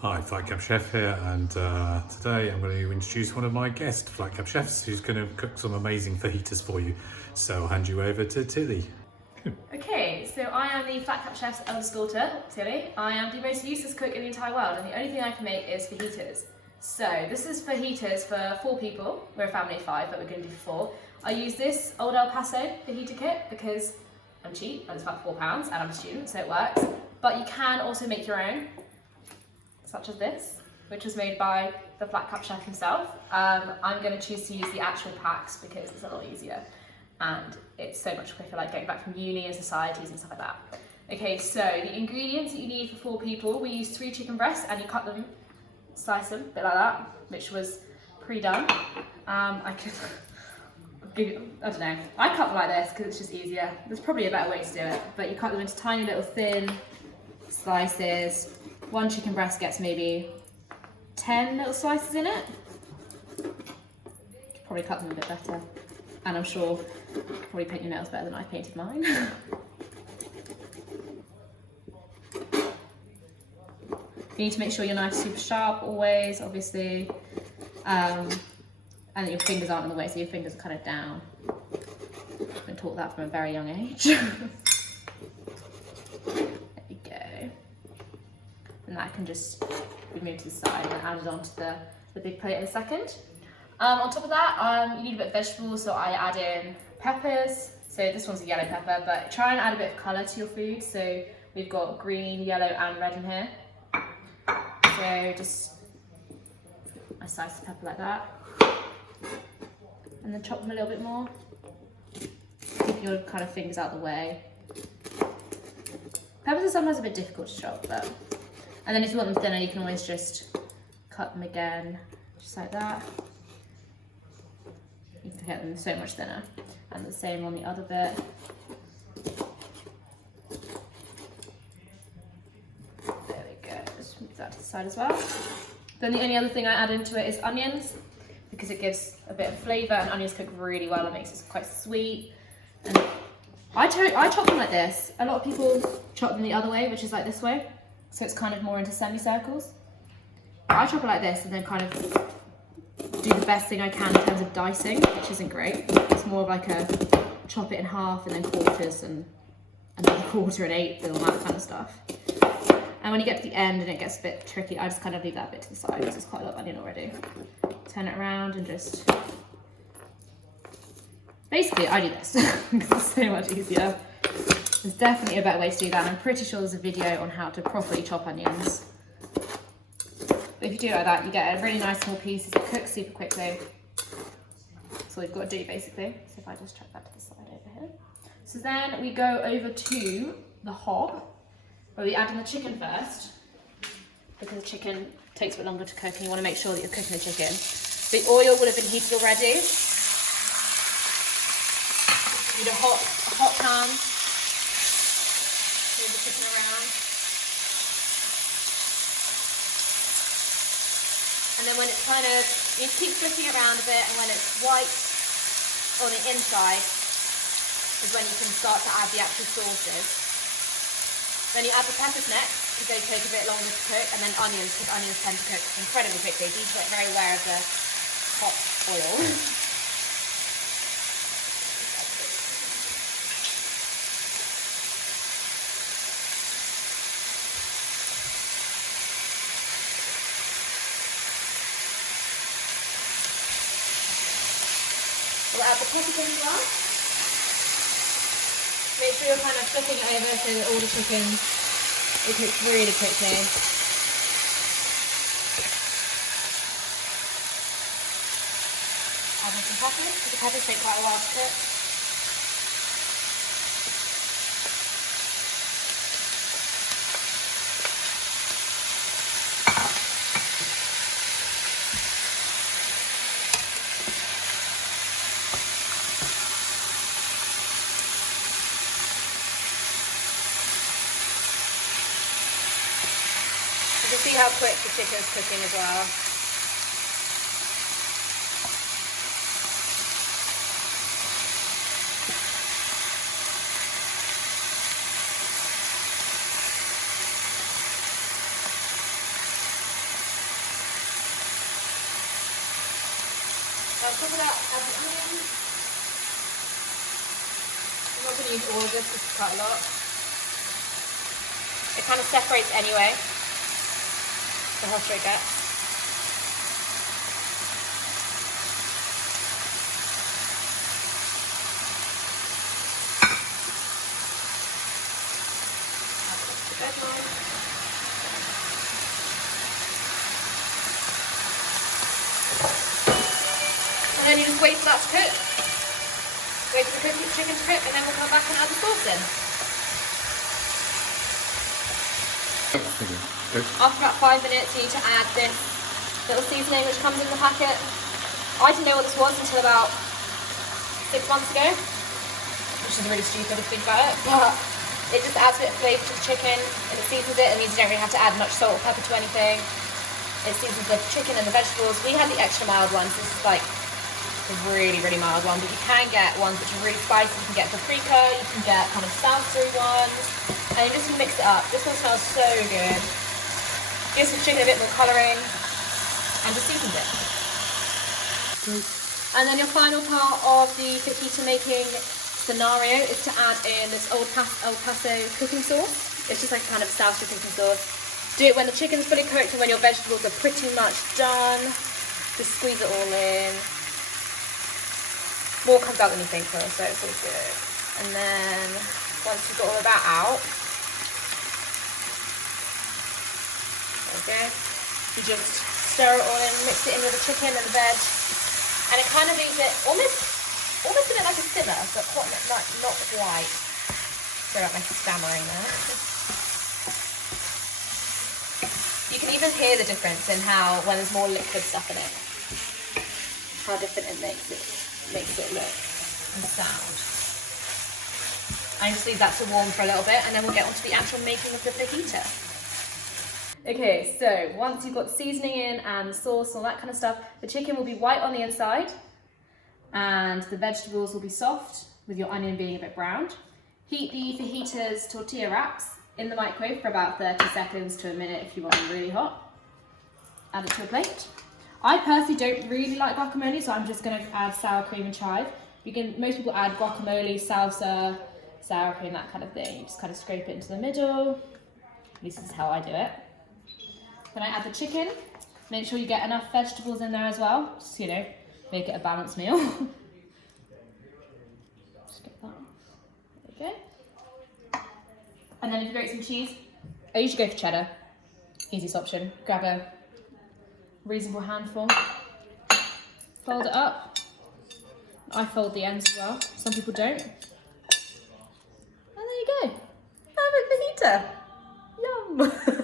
Hi, Flat Cap Chef here, and today I'm going to introduce one of my guest Flat Cap Chefs who's going to cook some amazing fajitas for you. So I'll hand you over to Tilly. Okay, so I am the Flat Cap Chef's eldest daughter, Tilly. I am the most useless cook in the entire world, and the only thing I can make is fajitas. So this is fajitas for 4 people. We're a family of 5, but we're going to do 4. I use this old El Paso fajita kit because I'm cheap, and it's about £4, and I'm a student, so it works. But you can also make your own, such as this, which was made by the Flat Cap Chef himself. I'm going to choose to use the actual packs because it's a lot easier and it's so much quicker, like getting back from uni and societies and stuff like that. Okay, so the ingredients that you need for 4 people, we use 3 chicken breasts, and you cut them, slice them, a bit like that, which was pre-done. I don't know, I cut them like this because it's just easier. There's probably a better way to do it, but you cut them into tiny little thin slices. 1 chicken breast gets maybe 10 little slices in it. Could probably cut them a bit better. And I'm sure you could probably paint your nails better than I painted mine. You need to make sure your knife's super sharp always, obviously. And that your fingers aren't in the way, so your fingers are kind of down. I've been taught that from a very young age. There you go. And that can just be moved to the side and added onto the big plate in a second. On top of that, you need a bit of vegetables, so I add in peppers. So this one's a yellow pepper, but try and add a bit of colour to your food. So we've got green, yellow and red in here. So just, I slice the pepper like that. And then chop them a little bit more. Keep your kind of fingers out of the way. Peppers are sometimes a bit difficult to chop, but... And then if you want them thinner, you can always just cut them again, just like that. You can get them so much thinner. And the same on the other bit. There we go, just move that to the side as well. Then the only other thing I add into it is onions, because it gives a bit of flavour, and onions cook really well. It makes it quite sweet. And I chop them like this. A lot of people chop them the other way, which is like this way. So it's kind of more into semicircles. But I chop it like this and then kind of do the best thing I can in terms of dicing, which isn't great. It's more of like a chop it in half and then quarters and another quarter and eighth and all that kind of stuff. And when you get to the end and it gets a bit tricky, I just kind of leave that bit to the side because there's quite a lot of onion already. Turn it around and just... Basically, I do this because it's so much easier. There's definitely a better way to do that, and I'm pretty sure there's a video on how to properly chop onions. But if you do it like that, you get a really nice small piece. It cooks super quickly. That's all you've got to do, basically. So if I just chuck that to the side over here. So then we go over to the hob, where we add in the chicken first, because the chicken takes a bit longer to cook, and you want to make sure that you're cooking the chicken. The oil would have been heated already. You need a hot pan. Move the chicken around. And then when it's kind of, you keep flipping around a bit, and when it's white on the inside is when you can start to add the actual sauces. Then you add the peppers next, because they take a bit longer to cook, and then onions, because onions tend to cook incredibly quickly. You need to get very aware of the hot oil. We'll add the peppers in as well. Make sure you're kind of flipping it over so that all the chicken will cook really quickly. Add in some peppers, because the peppers take quite a while to cook. You can see how quick the chicken's cooking as well. On top of that, add the onions. I'm not going to use all of this because it's quite a lot. It kind of separates anyway, the hotter it gets. And then you just wait for that to cook. Wait for the chicken to cook, and then we'll come back and add the sauce in. After about 5 minutes, you need to add this little seasoning which comes in the packet. I didn't know what this was until about 6 months ago, which is really stupid if you think about it, but it just adds a bit of flavour to the chicken and it seasons it. It means you don't really have to add much salt or pepper to anything. It seasons the chicken and the vegetables. We had the extra mild ones. This is like a really, really mild one, but you can get ones which are really spicy. You can get paprika, you can get kind of salsa ones, and you just mix it up. This one smells so good. Gives the chicken a bit more colouring, and just seasons it. And then your final part of the fajita making scenario is to add in this El Paso cooking sauce. It's just like kind of salsa cooking sauce. Do it when the chicken's fully cooked and when your vegetables are pretty much done. Just squeeze it all in. More comes out than you think, so it's all good. And then once you've got all of that out, okay, you just stir it all in, mix it in with the chicken and the veg, and it kind of leaves it almost a bit like a simmer, but not quite. Sorry about my stammering there. You can even hear the difference in how, when there's more liquid stuff in it, how different it makes it look and sound. I just leave that to warm for a little bit and then we'll get on to the actual making of the fajita. Okay, so once you've got the seasoning in and the sauce and all that kind of stuff, the chicken will be white on the inside and the vegetables will be soft with your onion being a bit browned. Heat the fajitas tortilla wraps in the microwave for about 30 seconds to a minute if you want them really hot. Add it to a plate. I personally don't really like guacamole, so I'm just going to add sour cream and chive. Most people add guacamole, salsa, sour cream, that kind of thing. You just kind of scrape it into the middle. This is how I do it. Then I add the chicken. Make sure you get enough vegetables in there as well. Just, you know, make it a balanced meal. Just get that. There we go. And then if you grate some cheese, I usually go for cheddar. Easiest option. Grab a reasonable handful, fold it up. I fold the ends as well, some people don't. And there you go, perfect fajita, yum.